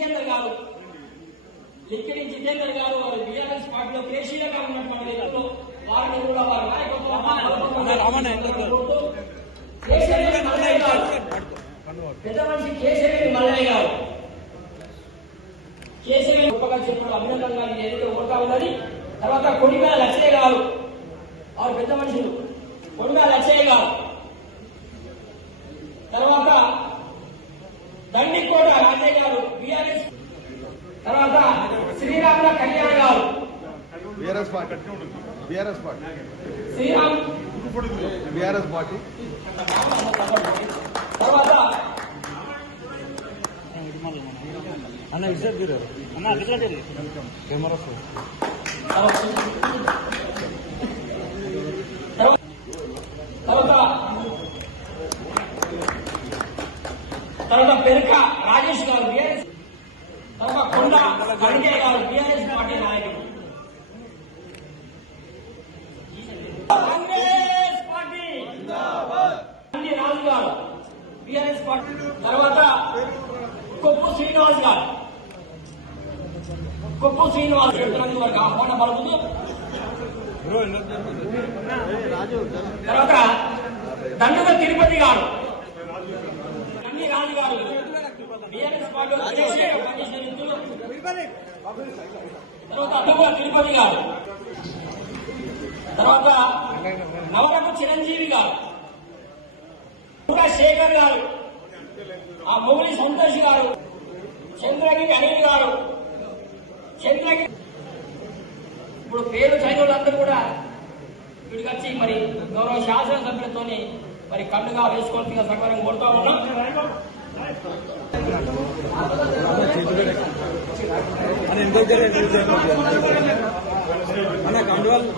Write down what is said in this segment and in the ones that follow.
జితేందర్ గారు బీఆర్ఎస్ పార్టీలో కేసీఆర్ గా ఉన్నటువంటి వ్యక్తులు వారిని కూడా వారి నాయకత్వం పెద్ద మనిషి కేశవేని మల్లయ్య గారు కేశవేని గొప్పగా చెప్పడం అభినందనగా ఏదైతే ఒకటా ఉన్నది. తర్వాత కొడిగా లచ్చయ్య గారు వారు పెద్ద మనుషులు కొడిగా లచ్చయ్య గారు. తర్వాత దండికోట రాజయ్య గారు బీఆర్ఎస్. తర్వాత శ్రీరాముల కళ్యాణ్ గారు బీఆర్ఎస్ పార్టీ. తర్వాత అన్న ఇజ్జత్ అన్న కెమెరా తర్వాత పెరక రాజేష్ గారు బీఆర్ఎస్. తర్వాత కొండ గడిగే గారు బీఆర్ఎస్ పార్టీ నాయకుడు కాంగ్రెస్ పార్టీ రాజు గారు బీఆర్ఎస్ పార్టీ. తర్వాత కొప్పు శ్రీనివాస్ గారు వారికి ఆహ్వానం పలుకుతూ తర్వాత దండుగ తిరుపతి గారు రాజు గారు బీఆర్ఎస్ పార్టీ తర్వాత దండుగ తిరుపతి గారు. తర్వాత నవరపు చిరంజీవి గారు శేఖర్ గారు ఆ మొగలి సంతోష్ గారు చంద్రగిరి అనిల్ గారు చంద్రగిరి. ఇప్పుడు పేరు చదివిన వాళ్ళందరూ కూడా వీడికి వచ్చి మరి గౌరవ శాసనసభ్యులతో మరి కళ్ళుగా వేసుకోవాల్సిందిగా సకాలం కోరుతా ఉన్నాం.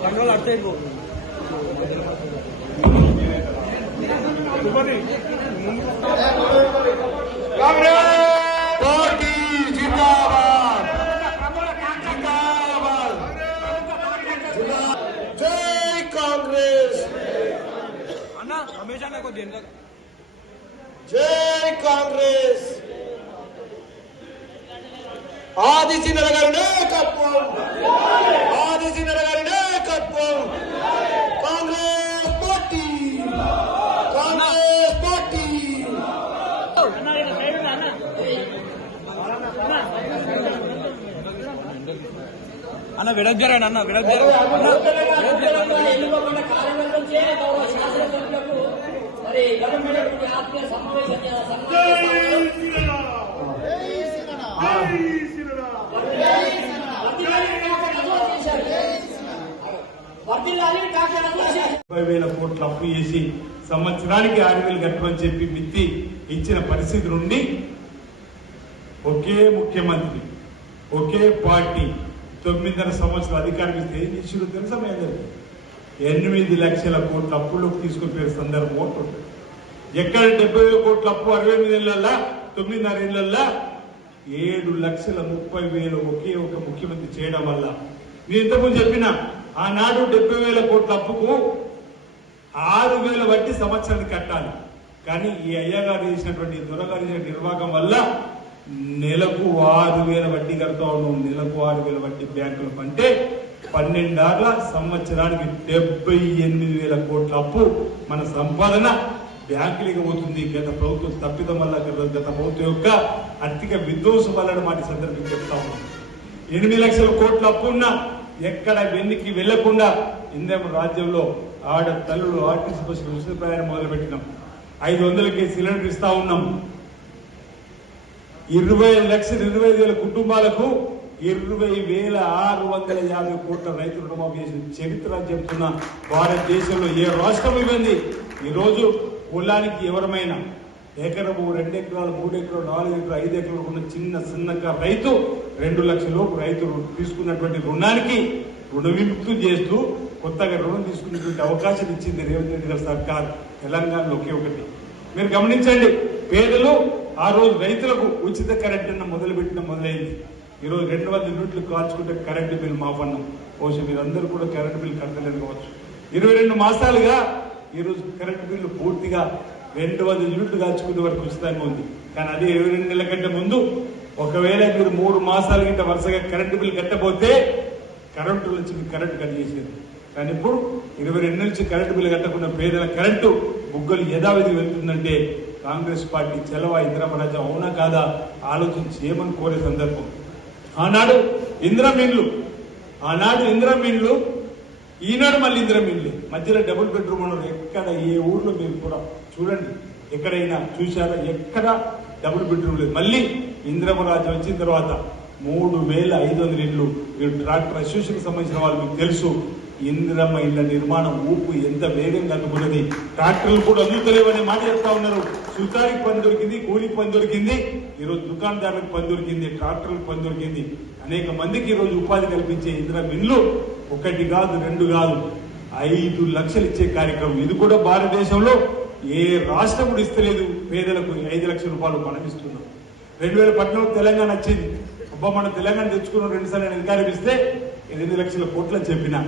కంట్రోల్ అట్టే జై కాంగ్రెస్. ఆదిశీనర గారి నాయకత్వం, ఆదిశీనర గారి నాయకత్వం. Congress party, Congress party. అన్న విడజ్జరాడు అన్న విడజ్జరాడు ఎన్నుకోబడిన కార్యక్రమం నుంచే గౌరవ శాసనసభ్యులకు మరి గవర్నమెంట్ ఆత్మీయ సమావేశం కోట్లు అప్పు చేసి సంవత్సరానికి 6,000 కట్టమని చెప్పి మిత్తి ఇచ్చిన పరిస్థితి నుండి ఒకే ముఖ్యమంత్రి ఒకే పార్టీ 9.5 సంవత్సరాలు అధికారం ఇస్తే ఏం చేసిరు తెలుసా? మీ అందరికీ 8 లక్షల కోట్ల అప్పుల్లోకి తీసుకుని సందర్భం ఉంటుంది. ఎక్కడ 70,000 కోట్ల అప్పు 68 ఏళ్లల్లా 9.5 ఏళ్లల్లా 7,30,000 ఒకే ఒక ముఖ్యమంత్రి చేయడం వల్ల నేను ఇంతకుముందు చెప్పిన ఆనాడు 70,000 కోట్ల అప్పుకు 6,000 వడ్డీ సంవత్సరానికి కట్టాలి. కానీ ఈ అయ్యగారు చేసినటువంటి దొరగారు చేసిన నిర్వాహకం వల్ల నెలకు 6,000 వడ్డీ కడతా ఉన్నాం. నెలకు 6,000 వడ్డీ బ్యాంకులు అంటే 12 సంవత్సరానికి 78,000 కోట్ల అప్పు మన సంపాదన బ్యాంకులకి పోతుంది. గత ప్రభుత్వం తప్పిదం వల్ల, గత ప్రభుత్వం యొక్క ఆర్థిక విధ్వంసం వల్ల మాట సందర్భంగా చెప్తా ఉన్నాం. 8 లక్షల కోట్ల అప్పు ఉన్నా ఎక్కడ వెన్నికి వెళ్లకుండా ఇందేమో రాజ్యంలో ఆడ తల్లులు ఆర్టీసీ బస్సులు ఉచిత ప్రయాణం మొదలుపెట్టినాం. 500కి సిలిండర్ ఇస్తా ఉన్నాం. 20,20,000 కుటుంబాలకు 20,650 కోట్ల రైతు రుణమాఫీ చేసిన చరిత్ర చెప్తున్న భారతదేశంలో ఏ రాష్ట్రం ఇవ్వండి. ఈరోజు పొలానికి ఎవరమైనా ఎకరము 2 ఎకరాలు 3 ఎకరాలు 4 ఎకరాలు 5 ఎకరాలు ఉన్న చిన్నగా రైతు 2 లక్షల లోపు రైతు తీసుకున్నటువంటి రుణానికి రుణ విముక్తి చేస్తూ కొత్తగా రుణం తీసుకునేటువంటి అవకాశం ఇచ్చింది రేవంత్ రెడ్డి గారి సర్కార్ తెలంగాణలో ఒకే ఒకటి. మీరు గమనించండి, పేదలు ఆ రోజు రైతులకు ఉచిత కరెంట్ మొదలైంది. ఈరోజు 200 యూనిట్లు కాల్చుకుంటే కరెంటు బిల్ మాఫ్ అన్నాం. బహుశా మీరందరూ కూడా కరెంటు బిల్ కట్టలేదు కావచ్చు. 22 మాసాలుగా ఈరోజు కరెంటు బిల్లు పూర్తిగా 200 యూనిట్లు కాల్చుకునే వరకు ఉచితంగా ఉంది. కానీ అదే 22 నెలల కంటే ముందు ఒకవేళ మీరు 3 మాసాల కింద వరుసగా కరెంటు బిల్లు కట్టబోతే కరెంటు నుంచి కరెంటు కట్ చేసేది. కానీ ఇప్పుడు 22 నుంచి కరెంటు బిల్లు కట్టకుండా పేదల కరెంటు బుగ్గలు యథావిధి వెళ్తుందంటే కాంగ్రెస్ పార్టీ చలవా ఇందిరామరాజ్యం అవునా కాదా ఆలోచించి ఏమని కోరే సందర్భం. ఆనాడు ఇందిరామిండ్లు, ఈనాడు మళ్ళీ ఇందిరామిండ్లు, మధ్యలో డబుల్ బెడ్రూమ్ ఉన్నారు. ఎక్కడ ఏ ఊర్లో మీరు కూడా చూడండి, ఎక్కడైనా చూశారా? ఎక్కడ డబుల్ బెడ్రూమ్ లేదు. మళ్ళీ ఇందిరామరాజ్యం వచ్చిన తర్వాత 3,500 ఇళ్లు. మీరు ట్రాక్టర్ అసోసియేషన్ సంబంధించిన వాళ్ళు మీకు తెలుసు, ఇందిరమ్మ ఇళ్ల నిర్మాణం ఊపు ఎంత వేగంగా అందుకున్నది. ట్రాక్టర్లు కూడా అందుతలేవనే మాట చెప్తా ఉన్నారు. సుతారికి పని దొరికింది, కూలికి పని దొరికింది, ఈరోజు దుకాణదారులకు పని దొరికింది, ట్రాక్టర్లకు పని దొరికింది. అనేక మందికి ఈరోజు ఉపాధి కల్పించే ఇందిరమ్మ ఇల్లు 1 కాదు 2 కాదు 5 లక్షలు ఇచ్చే కార్యక్రమం. ఇది కూడా భారతదేశంలో ఏ రాష్ట్రం కూడా ఇస్తలేదు పేదలకు. 5 లక్షల రూపాయలు మనం ఇస్తున్నాం. 2014 తెలంగాణ వచ్చింది. అబ్బా మనం తెలంగాణ తెచ్చుకున్నాం 2 సార్లు అధికారం ఇస్తే 8 లక్షల కోట్లు అని చెప్పిన.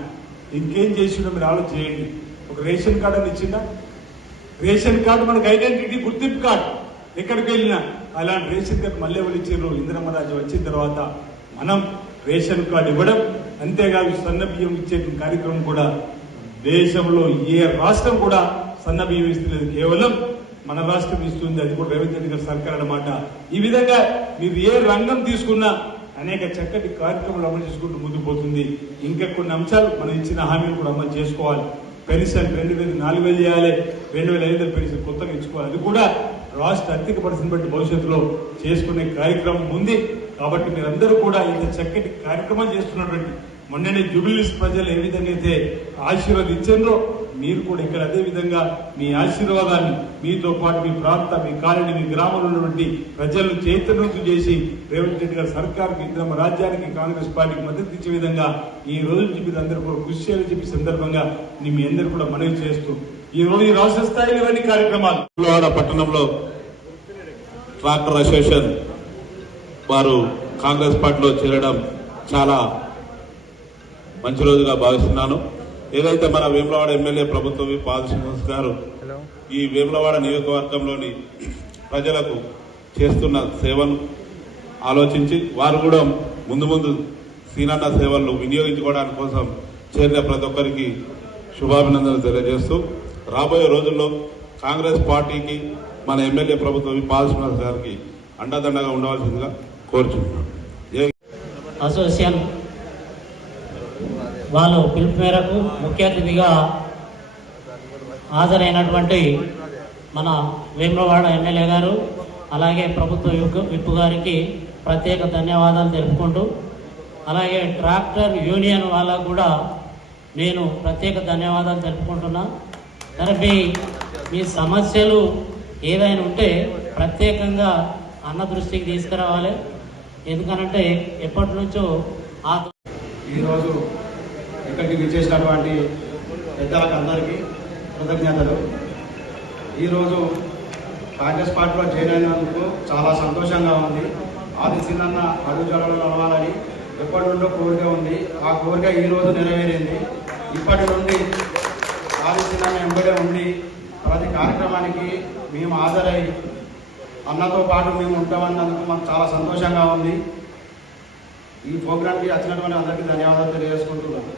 ఇంకేం చేసిండో మీరు ఆలోచన చేయండి. ఒక రేషన్ కార్డు అని ఇచ్చిందా? రేషన్ కార్డు మనకు ఐడెంటిటీ గుర్తింపు కార్డు. ఎక్కడికి వెళ్ళినా అలాంటి రేషన్ కార్డు మళ్ళీ ఎవరు ఇచ్చారు? ఇందిరమ్మ రాజ్యం వచ్చిన తర్వాత మనం రేషన్ కార్డు ఇవ్వడం, అంతేకాదు సన్న బియ్యం ఇచ్చే కార్యక్రమం కూడా దేశంలో ఏ రాష్ట్రం కూడా సన్న బియ్యం ఇస్తలేదు, కేవలం మన రాష్ట్రం ఇస్తుంది. అది కూడా రేవంత్ రెడ్డి గారి సర్కార్ అన్నమాట. ఈ విధంగా మీరు ఏ రంగం తీసుకున్నా అనేక చక్కటి కార్యక్రమాలు అమలు చేసుకుంటూ ముందుకు పోతుంది. ఇంకా కొన్ని అంశాలు మనం ఇచ్చిన హామీలు కూడా అమలు చేసుకోవాలి. పెన్షన్ 2,000 4,000 చేయాలి, 2,500 పెన్షన్ కొత్తగా ఇచ్చుకోవాలి. అది కూడా రాష్ట్ర ఆర్థిక పరిస్థితిని బట్టి భవిష్యత్తులో చేసుకునే కార్యక్రమం ఉంది. కాబట్టి మీరందరూ కూడా ఇంత చక్కటి కార్యక్రమం చేస్తున్నటువంటి మొన్ననే జూబిలీస్ ప్రజలు ఏ విధంగా అయితే ఆశీర్వాదించారో మీరు కూడా ఇక్కడ అదే విధంగా మీ ఆశీర్వాదాన్ని మీతో పాటు మీ ప్రాంత, మీ కాలనీ, మీ గ్రామంలో ఉన్నటువంటి ప్రజలను చైతన్యవంతం చేసి రేవంత్ రెడ్డి గారి సర్కార్కి, ఇందిరమ్మ రాజ్యానికి, కాంగ్రెస్ పార్టీకి మద్దతు ఇచ్చే విధంగా ఈ రోజు నుంచి మీరు అందరూ కూడా కృషి చేయాలని చెప్పి సందర్భంగా మీ అందరూ కూడా మనవి చేస్తూ ఈ రోజు ఈ రాష్ట్ర స్థాయిలో ఇవన్నీ కార్యక్రమాలు వేములవాడ పట్టణంలో ట్రాక్టర్ అసోసియేషన్ వారు కాంగ్రెస్ పార్టీలో చేరడం చాలా మంచి రోజుగా భావిస్తున్నాను. ఏదైతే మన వేములవాడ ఎమ్మెల్యే ప్రభుత్వ పాదశ్రీనివాస్ గారు ఈ వేములవాడ నియోజకవర్గంలోని ప్రజలకు చేస్తున్న సేవను ఆలోచించి వారు కూడా ముందు సీనన్న సేవలను వినియోగించుకోవడానికి కోసం చేరిన ప్రతి ఒక్కరికి శుభాభినందనలు తెలియజేస్తూ రాబోయే రోజుల్లో కాంగ్రెస్ పార్టీకి మన ఎమ్మెల్యే ప్రభుత్వ పాదశ్రీనివాస్ గారికి అండదండగా ఉండవలసిందిగా కోరుచున్నాను. అసోసియేషన్ వాళ్ళు పిలుపు మేరకు ముఖ్య అతిథిగా హాజరైనటువంటి మన వేములవాడ ఎమ్మెల్యే గారు అలాగే ప్రభుత్వ విప్ గారికి ప్రత్యేక ధన్యవాదాలు తెలుపుకుంటూ, అలాగే ట్రాక్టర్ యూనియన్ వాళ్ళకు కూడా నేను ప్రత్యేక ధన్యవాదాలు తెలుపుకుంటున్నా. సరే మీ సమస్యలు ఏదైనా ఉంటే ప్రత్యేకంగా అన్న దృష్టికి తీసుకురావాలి. ఎందుకనంటే ఎప్పటి నుంచో ఈరోజు ఇక్కడికి విచ్చేసినటువంటి పెద్దలకు అందరికీ కృతజ్ఞతలు. ఈరోజు కాంగ్రెస్ పార్టీలో జాయిన్ అయినందుకు చాలా సంతోషంగా ఉంది. ఆది సిన్నన్న అడుగుజాడలు నడవాలని ఎప్పటి నుండో కోరిక ఉంది. ఆ కోరిక ఈరోజు నెరవేరింది. ఇప్పటి నుండి ఆది సిన్నన్న వెంబడే ఉండి ప్రతి కార్యక్రమానికి మేము హాజరై అన్నతో పాటు మేము ఉంటామన్నందుకు మాకు చాలా సంతోషంగా ఉంది. ఈ ప్రోగ్రాంకి వచ్చినటువంటి అందరికీ ధన్యవాదాలు తెలియజేసుకుంటున్నాను.